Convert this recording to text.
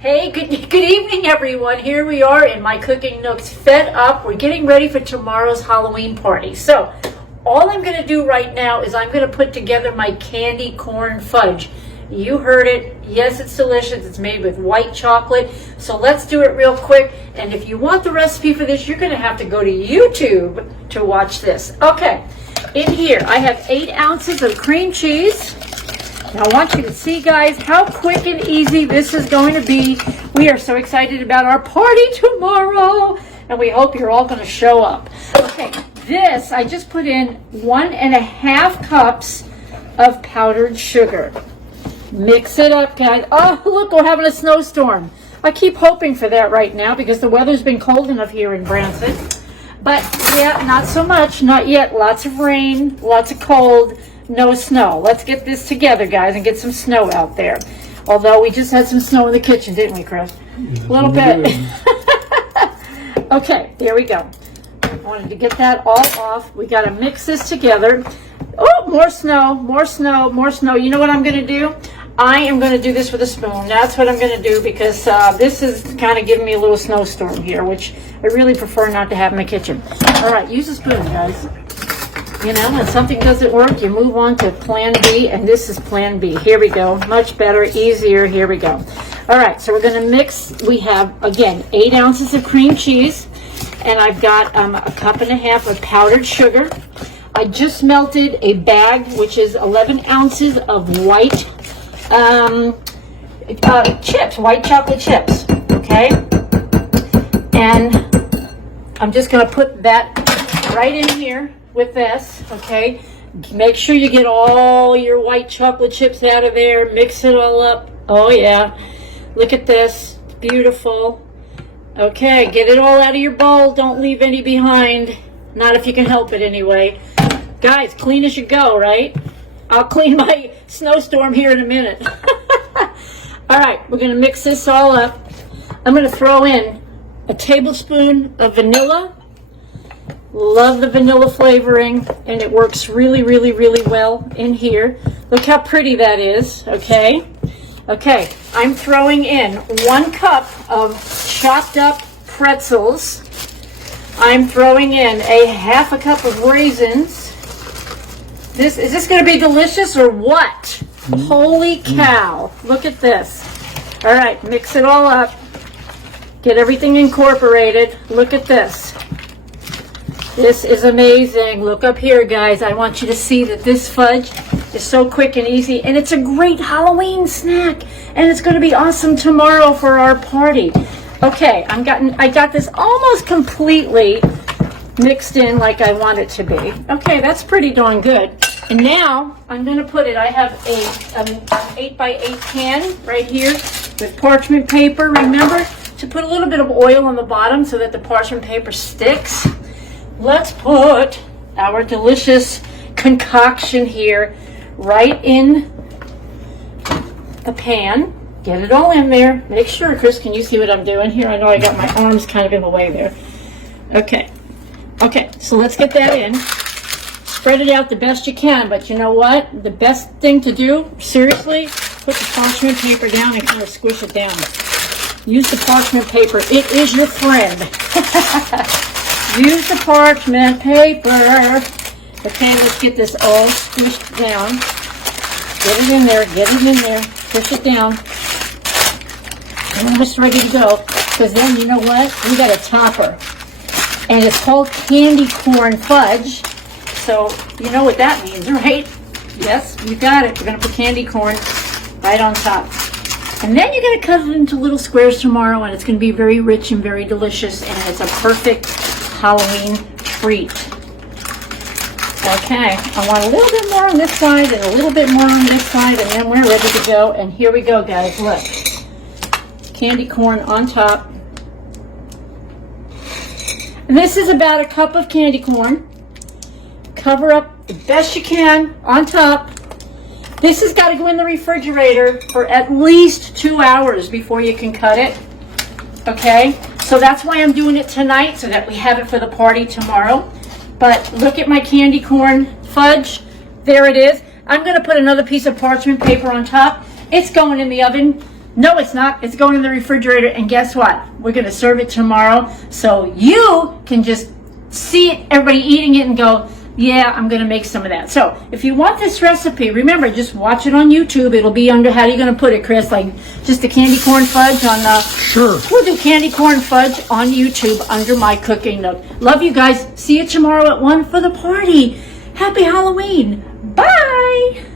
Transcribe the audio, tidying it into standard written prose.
Hey, good evening, everyone. Here we are in my Cooking Nooks Fed Up. We're getting ready for tomorrow's Halloween party. So, all I'm going to do right now is I'm going to put together my candy corn fudge. You heard it. Yes, it's delicious. It's made with white chocolate. So let's do it real quick. And if you want the recipe for this, you're going to have to go to YouTube to watch this. Okay, in here I have 8 ounces of cream cheese. Now I want you to see, guys, how quick and easy this is going to be. We are so excited about our party tomorrow, and we hope you're all going to show up. Okay, this, I just put in 1.5 cups of powdered sugar. Mix it up, guys. Oh, look, we're having a snowstorm. I keep hoping for that right now because the weather's been cold enough here in Branson. But, yeah, not so much. Not yet. Lots of rain, lots of cold. No snow. Let's get this together, guys, and get some snow out there. Although we just had some snow in the kitchen, didn't we, Chris? A little bit. Okay, here we go. I wanted to get that all off. We got to mix this together. Oh, more snow, more snow, more snow. You know what I'm going to do? I am going to do this with a spoon. That's what I'm going to do because this is kind of giving me a little snowstorm here, which I really prefer not to have in the kitchen. All right, use a spoon, guys. You know, when something doesn't work, you move on to plan B, and this is plan B. Here we go. Much better, easier. Here we go. All right, so we're going to mix. We have, again, 8 ounces of cream cheese, and I've got 1.5 cups of powdered sugar. I just melted a bag, which is 11 ounces of white chips, white chocolate chips, okay? And I'm just going to put that right in here with this, okay? Make sure you get all your white chocolate chips out of there. Mix it all up. Oh, yeah. Look at this. Beautiful. Okay, get it all out of your bowl. Don't leave any behind. Not if you can help it anyway. Guys, clean as you go, right? I'll clean my snowstorm here in a minute. All right, we're going to mix this all up. I'm going to throw in a tablespoon of vanilla. Love the vanilla flavoring, and it works really, really, really well in here. Look how pretty that is, okay? Okay, I'm throwing in 1 cup of chopped up pretzels. I'm throwing in 1/2 cup of raisins. Is this going to be delicious or what? Holy cow, look at this. All right, mix it all up. Get everything incorporated. Look at this. This is amazing. Look up here, guys. I want you to see that this fudge is so quick and easy, and it's a great Halloween snack, and it's going to be awesome tomorrow for our party. Okay, I got this almost completely mixed in like I want it to be. Okay, that's pretty darn good. And now I'm going to put it, I have an 8x8 can right here with parchment paper. Remember to put a little bit of oil on the bottom so that the parchment paper sticks. Let's put our delicious concoction here right in the pan. Get it all in there. Make sure, Chris, can you see what I'm doing here? I know I got my arms kind of in the way there. Okay. Okay, so let's get that in. Spread it out the best you can, but you know what? The best thing to do, seriously, put the parchment paper down and kind of squish it down. Use the parchment paper. It is your friend. Use the parchment paper. Okay, let's get this all squished down. Get it in there, get it in there. Push it down. I'm almost ready to go. Because then, you know what? We got a topper. And it's called Candy Corn Fudge. So, you know what that means, right? Yes, you got it. We're going to put candy corn right on top. And then you're going to cut it into little squares tomorrow, and it's going to be very rich and very delicious, and it's a perfect Halloween treat. Okay, I want a little bit more on this side and a little bit more on this side, and then we're ready to go. And here we go, guys. Look. Candy corn on top. And this is about 1 cup of candy corn. Cover up the best you can on top. This has got to go in the refrigerator for at least 2 hours before you can cut it. Okay, so that's why I'm doing it tonight, so that we have it for the party tomorrow. But look at my candy corn fudge. There it is. I'm going to put another piece of parchment paper on top. It's going in the oven No, it's not. It's going in the refrigerator. And guess what? We're going to serve it tomorrow. So you can just see it, everybody eating it and go, yeah, I'm going to make some of that. So if you want this recipe, remember, just watch it on YouTube. It'll be under, how are you going to put it, Chris? Like just the candy corn fudge on Sure. We'll do candy corn fudge on YouTube under my cooking nook. Love you guys. See you tomorrow at 1 for the party. Happy Halloween. Bye.